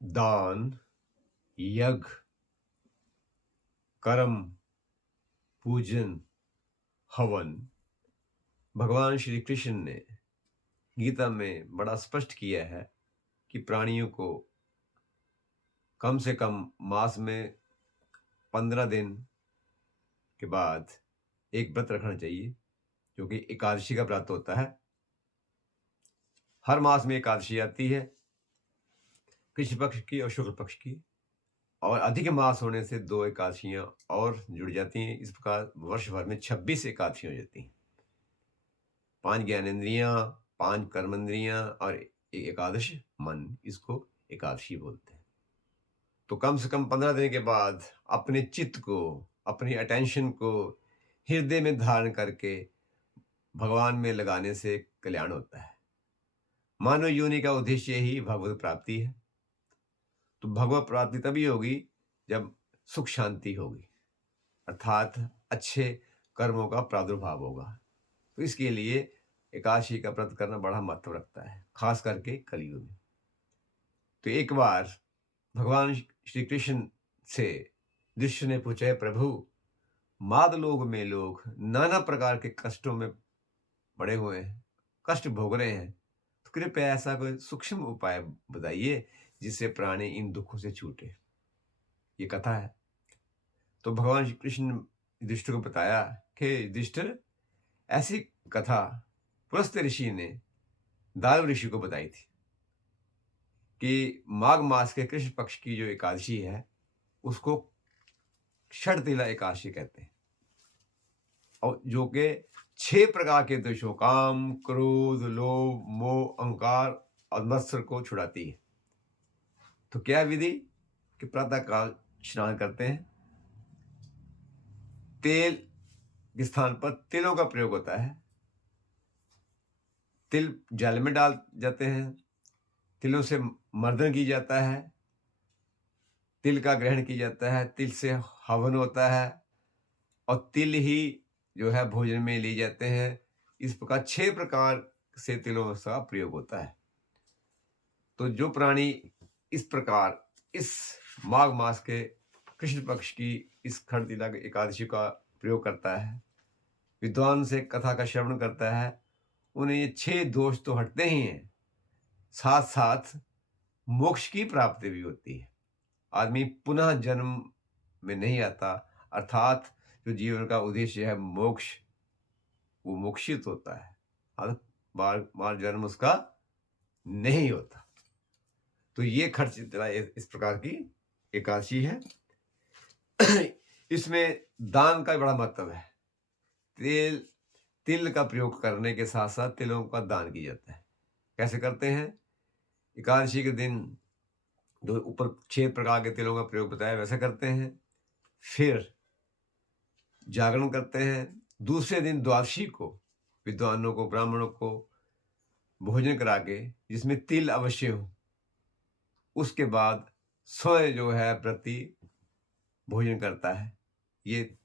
दान, यज्ञ, कर्म, पूजन, हवन भगवान श्री कृष्ण ने गीता में बड़ा स्पष्ट किया है कि प्राणियों को कम से कम मास में 15 दिन के बाद एक व्रत रखना चाहिए, जो कि एकादशी का व्रत होता है। हर मास में एकादशी आती है, कृष्ण पक्ष की और शुक्ल पक्ष की, और अधिक मास होने से 2 एकादशियां और जुड़ जाती हैं। इस प्रकार वर्ष भर में 26 एकादशी हो जाती हैं। 5 ज्ञानेंद्रियां, 5 कर्मेंद्रियां और एकादश मन, इसको एकादशी बोलते हैं। तो कम से कम 15 दिन के बाद अपने चित्त को, अपनी अटेंशन को हृदय में धारण करके भगवान में लगाने से कल्याण होता है। मानव योनि का उद्देश्य ही भगवत प्राप्ति है। तो भगवत प्राप्ति तभी होगी जब सुख शांति होगी, अर्थात अच्छे कर्मों का प्रादुर्भाव होगा। तो इसके लिए एकादशी का व्रत करना बड़ा महत्व रखता है, खास करके कलयुग में। तो एक बार भगवान श्री कृष्ण से दृश्य ने पूछा, है प्रभु, मादलोक में लोग नाना प्रकार के कष्टों में पड़े हुए हैं, कष्ट भोग रहे हैं, तो कृपया ऐसा कोई सूक्ष्म उपाय बताइए जिससे प्राणी इन दुखों से छूटे। ये कथा है। तो भगवान श्री कृष्ण ने युधिष्ठिर को बताया कि युधिष्ठिर, ऐसी कथा पुलस्त ऋषि ने दारू ऋषि को बताई थी कि माघ मास के कृष्ण पक्ष की जो एकादशी है उसको षटतिला एकादशी कहते हैं, और जो कि 6 प्रकार के दोषों, काम, क्रोध, लोभ, मोह, अहंकार और मत्सर को छुड़ाती है। तो क्या विधि कि प्रातः काल स्नान करते हैं, तेल के स्थान पर तिलों का प्रयोग होता है, तिल जल में डाल जाते हैं, तिलों से मर्दन की जाता है, तिल का ग्रहण किया जाता है, तिल से हवन होता है, और तिल ही जो है भोजन में लिए जाते हैं। इस प्रकार 6 प्रकार से तिलों का प्रयोग होता है। तो जो प्राणी इस प्रकार इस माघ मास के कृष्ण पक्ष की इस खरतिला एकादशी का प्रयोग करता है, विद्वान से कथा का श्रवण करता है, उन्हें ये 6 दोष तो हटते ही हैं, साथ साथ मोक्ष की प्राप्ति भी होती है। आदमी पुनः जन्म में नहीं आता, अर्थात जो जीवन का उद्देश्य है मोक्ष, वो मोक्षित होता है, बार बार जन्म उसका नहीं होता। तो ये खरचित्रा इस प्रकार की एकादशी है। इसमें दान का बड़ा महत्व है। तिल का प्रयोग करने के साथ साथ तिलों का दान किया जाता है। कैसे करते हैं? एकादशी के दिन जो ऊपर 6 प्रकार के तिलों का प्रयोग बताया वैसे करते हैं, फिर जागरण करते हैं। दूसरे दिन द्वादशी को विद्वानों को, ब्राह्मणों को भोजन करा के, जिसमें तिल अवश्य हो, उसके बाद स्वयं जो है प्रति भोजन करता है। ये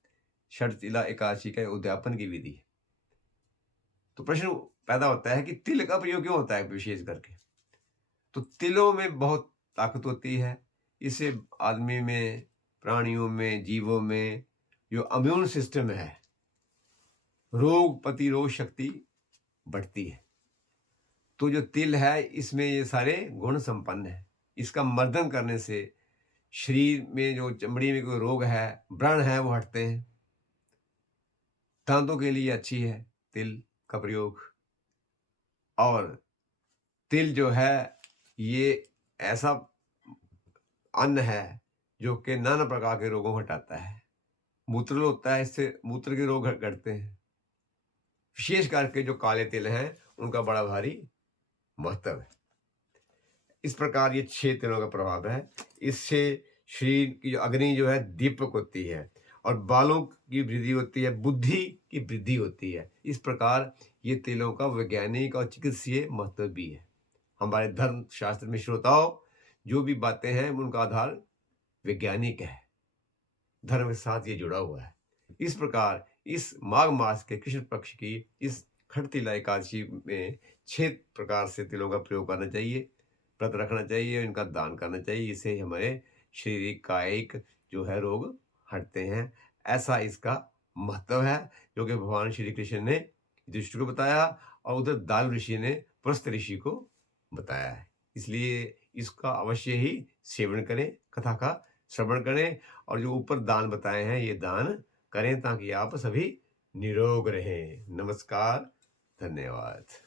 षटतिला एकादशी का उद्यापन की विधि है। तो प्रश्न पैदा होता है कि तिल का प्रयोग क्यों होता है विशेष करके? तो तिलों में बहुत ताकत होती है। इससे आदमी में, प्राणियों में, जीवों में जो इम्यून सिस्टम है, रोग प्रतिरोध शक्ति बढ़ती है। तो जो तिल है इसमें ये सारे गुण संपन्न है। इसका मर्दन करने से शरीर में जो चमड़ी में कोई रोग है, व्रण है, वो हटते हैं। दांतों के लिए अच्छी है तिल का प्रयोग। और तिल जो है ये ऐसा अन्न है जो कि नाना प्रकार के रोगों को हटाता है। मूत्र होता है, इससे मूत्र के रोग घटते हैं। विशेष करके जो काले तिल हैं उनका बड़ा भारी महत्व है। इस प्रकार ये 6 तिलों का प्रभाव है। इससे शरीर की जो अग्नि जो है दीपक होती है, और बालों की वृद्धि होती है, बुद्धि की वृद्धि होती है। इस प्रकार ये तिलों का वैज्ञानिक और चिकित्सीय महत्व भी है। हमारे धर्म शास्त्र में श्रोताओं जो भी बातें हैं उनका आधार वैज्ञानिक है, धर्म के साथ ये जुड़ा हुआ है। इस प्रकार इस माघ मास के कृष्ण पक्ष की इस खरतिला एकादशी में 6 प्रकार से तिलों का प्रयोग करना चाहिए। व्रत रखना चाहिए, इनका दान करना चाहिए। इससे हमारे शारीरिक, कायिक जो है रोग हटते हैं। ऐसा इसका महत्व है, जो कि भगवान श्री कृष्ण ने युधिष्ठिर को बताया और उधर दाल ऋषि ने पुलस्त्य ऋषि को बताया है। इसलिए इसका अवश्य ही सेवन करें, कथा का श्रवण करें और जो ऊपर दान बताए हैं ये दान करें ताकि आप सभी निरोग रहें। नमस्कार, धन्यवाद।